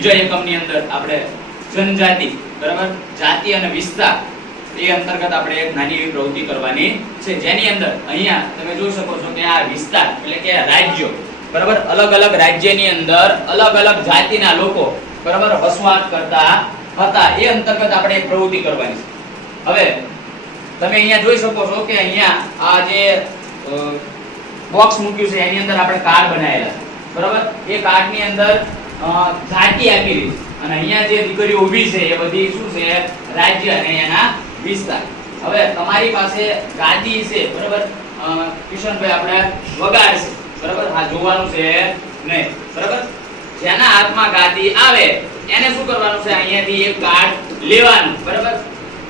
બીજા એકમની અંદર આપણે જનજાતિ, બરાબર? જાતિ અને વિસ્તાર, એ અંતર્ગત આપણે એક નાની એવી પ્રવૃત્તિ કરવાની છે. જેની અંદર અહીંયા તમે જોઈ શકો છો કે આ વિસ્તાર એટલે કે રાજ્યો, બરાબર? અલગ અલગ રાજ્યની અંદર અલગ અલગ જાતિના લોકો, બરાબર, વસવાટ કરતા હતા. એ અંતર્ગત આપણે એક પ્રવૃત્તિ કરવાની છે. હવે તમે અહીંયા જોઈ શકો છો કે અહીંયા આ જે બોક્સ મૂક્યું છે, એની અંદર આપણે કાર્ડ બનાવેલા છે. બરાબર? એ કાર્ડની અંદર જાતિ આપેલી છે અને અહીંયા જે દીકરીઓ ઊભી છે, એ બધી શું છે? રાજ્ય અને એના વિસ્તાર. હવે તમારી પાસે ગાદી છે, બરાબર? કિશનભાઈ, આપણે વગાડ છે, બરાબર? હા, જોવાનું છે નહીં, બરાબર? જેના હાથમાં ગાદી આવે, એને શું કરવાનું છે? અહીંયાથી એક કાર્ડ લેવાનું, બરાબર?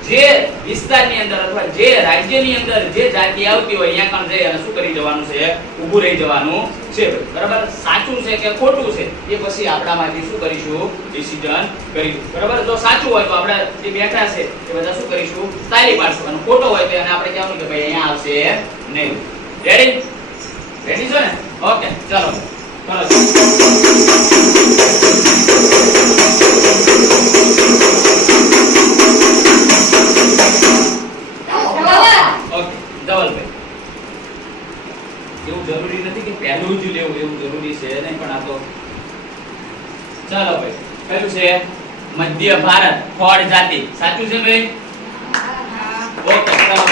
જે વિસ્તારની અંદર અથવા જે રાજ્યની અંદર જે જાતિ આવતી હોય, અહીંયા પણ જઈ અને શું કરી જવાનું છે? ઊભું રહી જવાનું છે બરાબર? સાચું છે કે ખોટું છે? એ પછી આપણામાંથી શું કરીશું? ડિસિઝન કરીશું. બરાબર? જો સાચું હોય તો આપણે જે બેઠા છે, એ બધા શું કરીશું? તાલી પાડશું. અને ખોટો હોય તો એને આપણે કહેવાનું કે ભાઈ અહીંયા આવશે નહીં. રેડી રેડી છો ને? ઓકે ચાલો. ચાલો. છે? મધ્ય ભારત, ફળ જાતિ. સાચું છે ભાઈ? ઓકે ચાલો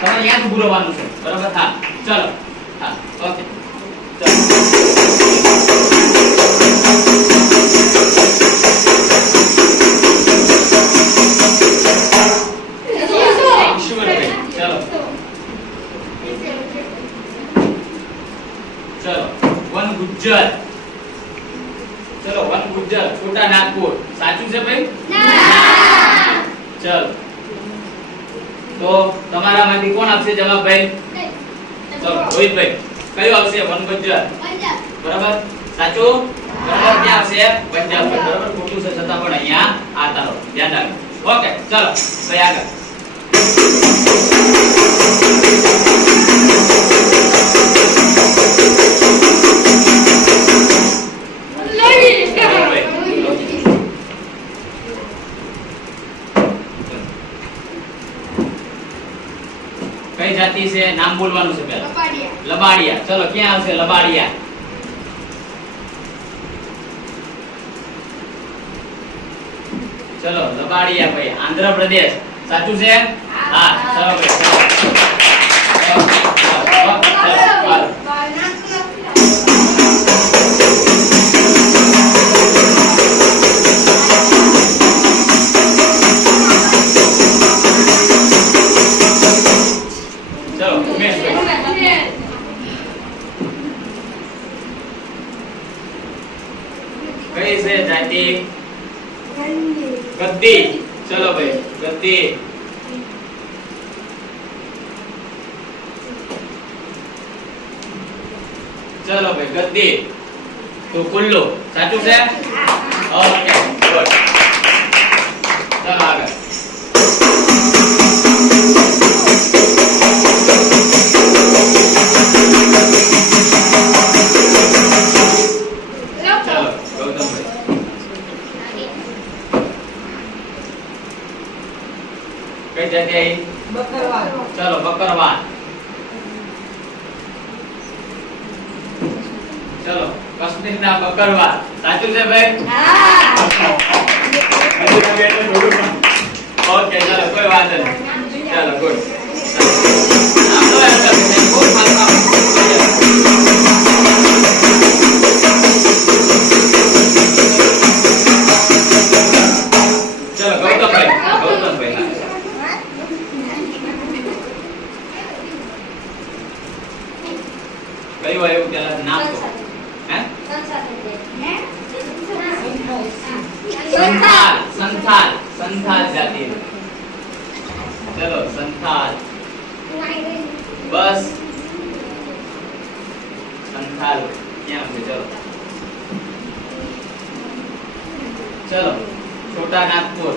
તમારે યાદ ભૂલવાનું છે. બરાબર? હા. ચલો. હા, ઓકે. ચાલો. ચલો. ગુજ્જર. ચલો વન ગુજ્જર છોટા નાગપુર સાચું છે ભાઈ ચલો તો તમારામાંથી કોણ આપશે જવાબ ભાઈ ચલો રોહિતભાઈ કયું આવશે વન ગુજ્જર બરાબર સાચું બરાબર ક્યાં આવશે પંજાબ બરાબર ખોટું છે છતાં પણ અહીંયા આ તારો ધ્યાન રાખજો ઓકે ચલો ભાઈ આગળ કઈ જાતિ છે નામ બોલવાનું છે પહેલા. લબાડિયા. ચલો ક્યાં આવશે લબાડિયા? ચલો લબાડિયા ભાઈ. આંધ્રપ્રદેશ. સાચું છે? હા. ચલો ભાઈ. કઈ છે જાતિ? ગદ્દી. ચલો ભાઈ ગદ્દી. ચલો ભાઈ ગદ્દી. તો કુલ્લુ સાચું છે? કઈ જગ્યાએ? ચલો બકરવાલ. ચલો કશ્મીરના બકરવાલ. સાચું છે ભાઈ? ઓકે ચલો કોઈ વાત નહીં. ચલો ગુડ. આવ્યું નામ હે? સંથાલ સંથાલ સંથાલ જાતિ. ચલો સંથાલ. બસ. સંથાલ. ક્યાં છે? ચલો. ચલો છોટા નાગપુર.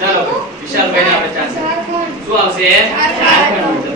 ચલો વિશાલભાઈ ને આપણે ચાન્સ શું આવશે? ઝારખંડ.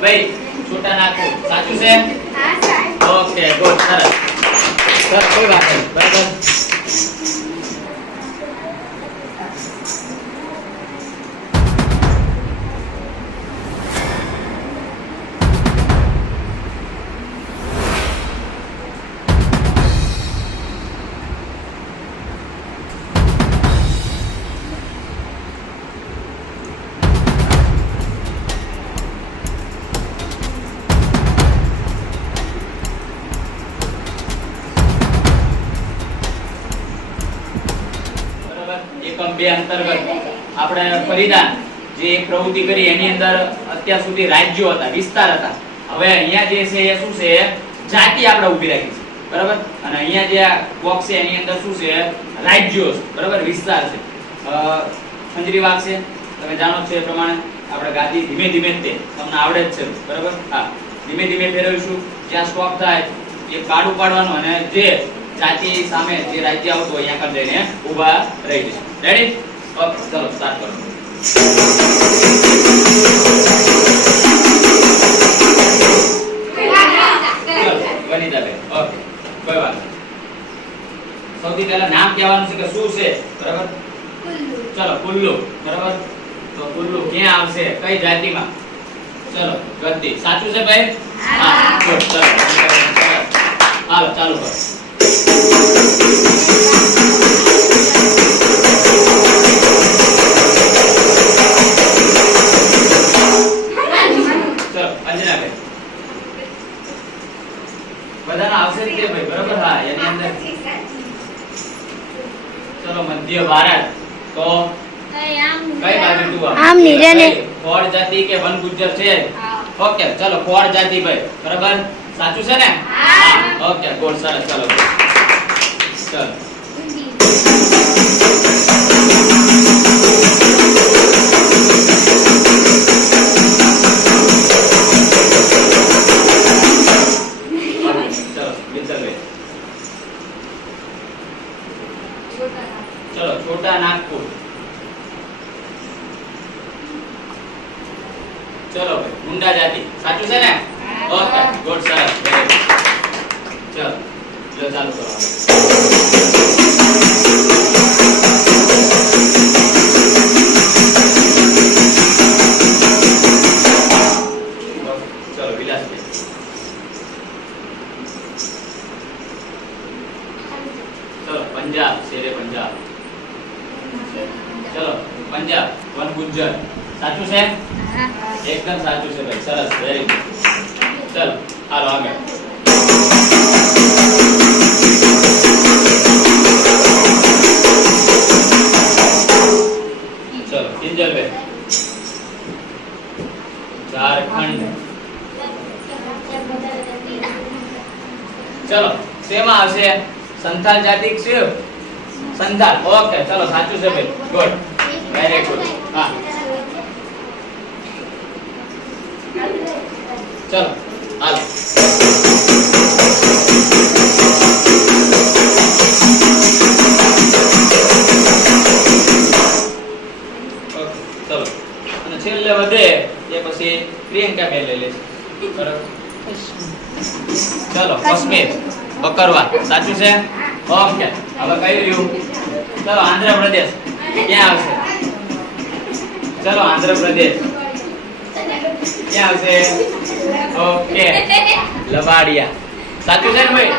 ભાઈ છૂટા નાખો. સાચું છે? ઓકે ગુડ સરસ. સર કોઈ વાત નહીં. બરાબર? આપણે પરિધાન જે પ્રવૃત્તિ કરી, એની અંદર અત્યાર સુધી રાજ્યો હતા, વિસ્તાર હતા. હવે અહીંયા જે છે એ શું છે? જાતિ આપણે ઊભી રાખી છે. બરાબર? અને અહીંયા જે બોક્સ છે, એની અંદર શું છે? રાજ્યો બરાબર? વિસ્તાર છે. ખંજરી વાગ છે. તમે જાણો છો એ પ્રમાણે આપણે ગાદી ધીમે ધીમે તે. તમને આવડે જ છે. બરાબર? હા. ધીમે ધીમે ફેરવીશું. જ્યાં સ્ટોપ થાય એ પાડું પાડવાનું અને જે જાતિ સામે જે રાજ્ય આવતું હોય અહીંયા કરી જઈને ઊભા રહી જશે. રેડી ઓકે ચલો સ્ટાર્ટ કરો. ઓકે કોઈ વાત નહીં. સૌથી પહેલા નામ કહેવાનું છે કે શું છે? બરાબર? ચલો કુલ્લુ. બરાબર? તો કુલ્લુ ક્યાં આવશે? કઈ જાતિમાં? ચલો ગદ્દી. સાચું છે ભાઈ? હા ચલો. ચલો મધ્ય ભારત. તો કઈ બાજુ તું આમ? નીચે ને. જાતિ કે વન ગુજ્જર છે? ઓકે ચલો ખોડ જાતિ ભાઈ. બરાબર? સાચું છે ને? હા. ઓકે ગુડ સરસ ચલો. ચલો. ચલો મુંડા જાતિ. સાચું છે ને? ઓકે ગુડ સરસ ચલો લો ચાલુ કરો. ચલો વિલાસભાઈ ચલો પંજાબ શેરે પંજાબ. ચલો પંજાબ વન ગુજ્જર સાચું છે? એકદમ સાચું છે ભાઈ, સરસ વેરી ગુડ ચલો, હાલો, આગળ. ચલો કિંજલભાઈ ઝારખંડ. ચલો, શેમાં આવશે સંથાલ જાતિ શિવ? સંથાલ, ઓકે, ચલો, સાચું છે ભાઈ, ગુડ. વેરી ગુડ હા. ચલો, હાલ. ચલો. છેલ્લે વધે એ પછી પ્રિયંકા બેન લઈ લેશે. બરાબર? ચલો, કાશ્મીર, બકરવા. સાચું છે? ઓકે, હવે કઈ રહ્યું. ચલો આંધ્રપ્રદેશ ક્યાં આવશે? ચલો આંધ્રપ્રદેશ ક્યાં આવશે ઓકે. લબાડિયા. સાચું છે ને ભાઈ?